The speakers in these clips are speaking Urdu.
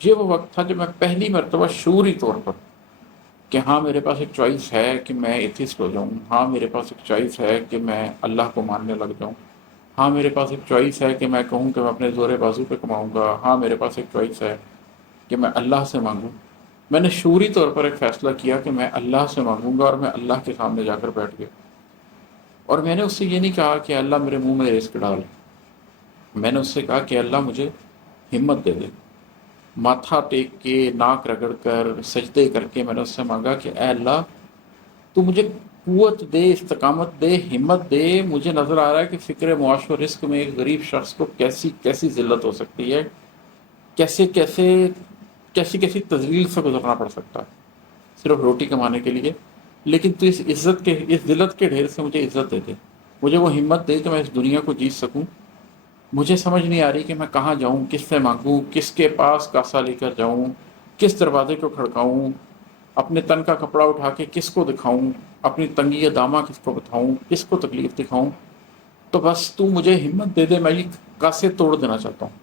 یہ وہ وقت تھا جب میں پہلی مرتبہ شعوری طور پر کہ ہاں میرے پاس ایک چوائس ہے کہ میں ایتھسٹ ہو جاؤں، ہاں میرے پاس ایک چوائس ہے کہ میں اللہ کو ماننے لگ جاؤں، ہاں میرے پاس ایک چوائس ہے کہ میں کہوں کہ میں اپنے زور بازو پہ کماؤں گا، ہاں میرے پاس ایک چوائس ہے کہ میں اللہ سے مانگوں. میں نے شعوری طور پر ایک فیصلہ کیا کہ میں اللہ سے مانگوں گا، اور میں اللہ کے سامنے جا کر بیٹھ گیا. اور میں نے اس سے یہ نہیں کہا کہ اللہ میرے منہ میں رزق ڈال، میں نے اس سے کہا کہ اللہ مجھے ہمت دے دے. ماتھا ٹیک کے، ناک رگڑ کر، سجدے کر کے میں نے اس سے مانگا کہ اے اللہ تو مجھے قوت دے، استقامت دے، ہمت دے. مجھے نظر آ رہا ہے کہ فکر معاش و رزق میں ایک غریب شخص کو کیسی کیسی ذلت ہو سکتی ہے، کیسے کیسے کیسی کیسی تذلیل سے گزرنا پڑ سکتا ہے صرف روٹی کمانے کے لیے. لیکن تو اس ذلت کے ڈھیر سے مجھے عزت دے دے، مجھے وہ ہمت دے کہ میں اس دنیا کو جیت سکوں. مجھے سمجھ نہیں آ رہی کہ میں کہاں جاؤں، کس سے مانگوں، کس کے پاس کاسا لے کر جاؤں، کس دروازے کو کھڑکاؤں، اپنے تن کا کپڑا اٹھا کے کس کو دکھاؤں، اپنی تنگی دامہ کس کو بتاؤں، کس کو تکلیف دکھاؤں. تو بس تو مجھے ہمت دے دے، میں یہ کاسے توڑ دینا چاہتا ہوں.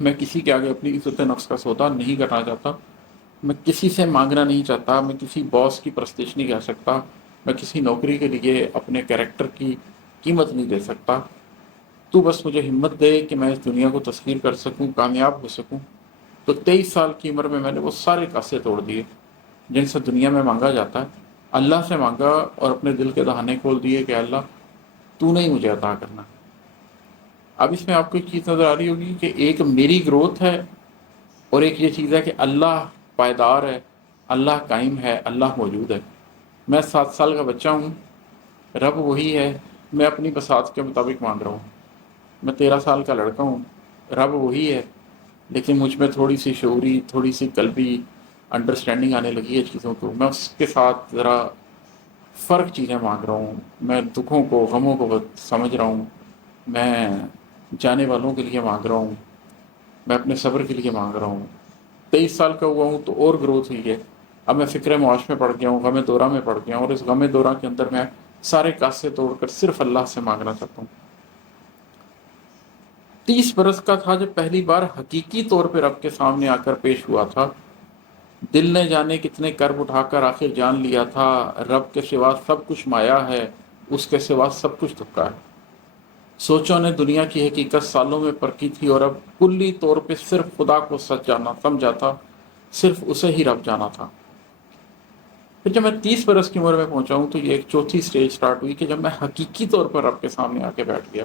میں کسی کے آگے اپنی عزت نفس کا سودا نہیں کرنا چاہتا، میں کسی سے مانگنا نہیں چاہتا، میں کسی باس کی پرستش نہیں کر سکتا، میں کسی نوکری کے لیے اپنے کیریکٹر کی قیمت نہیں دے سکتا. تو بس مجھے ہمت دے کہ میں اس دنیا کو تسخیر کر سکوں، کامیاب ہو سکوں. تو 23 سال کی عمر میں نے وہ سارے کاسے توڑ دیے جن سے دنیا میں مانگا جاتا ہے. اللہ سے مانگا اور اپنے دل کے دہانے کھول دیے کہ اللہ تو نہیں مجھے عطا کرنا. اب اس میں آپ کو ایک چیز نظر آ رہی ہوگی کہ ایک میری گروتھ ہے، اور ایک یہ چیز ہے کہ اللہ پائیدار ہے، اللہ قائم ہے، اللہ موجود ہے. میں 7 سال کا بچہ ہوں، رب وہی ہے، میں اپنی بساط کے مطابق مانگ رہا ہوں. میں 13 سال کا لڑکا ہوں، رب وہی ہے، لیکن مجھ میں تھوڑی سی شعوری، تھوڑی سی قلبی انڈرسٹینڈنگ آنے لگی ہے چیزوں کو. میں اس کے ساتھ ذرا فرق چیزیں مانگ رہا ہوں. میں دکھوں کو، غموں کو سمجھ رہا ہوں. میں جانے والوں کے لیے مانگ رہا ہوں، میں اپنے صبر کے لیے مانگ رہا ہوں. 23 سال کا ہوا ہوں تو اور گروتھ ہوئی ہے. اب میں فکر معاش میں پڑ گیا ہوں، غم دورہ میں پڑ گیا ہوں، اور اس غم دورہ کے اندر میں سارے کاسے توڑ کر صرف اللہ سے مانگنا چاہتا ہوں. 30 برس کا تھا جب پہلی بار حقیقی طور پہ رب کے سامنے آ کر پیش ہوا تھا. دل نے جانے کتنے کرب اٹھا کر آخر جان لیا تھا، رب کے سوا سب کچھ مایا ہے، اس کے سوا سب کچھ دھوکا ہے. سوچوں نے دنیا کی حقیقت سالوں میں پرکھی تھی، اور اب کلی طور پہ صرف خدا کو سچ جانا سمجھا تھا، صرف اسے ہی رب جانا تھا. پھر جب میں 30 برس کی عمر میں پہنچا ہوں تو یہ ایک چوتھی سٹیج سٹارٹ ہوئی کہ جب میں حقیقی طور پر رب کے سامنے آ کے بیٹھ گیا.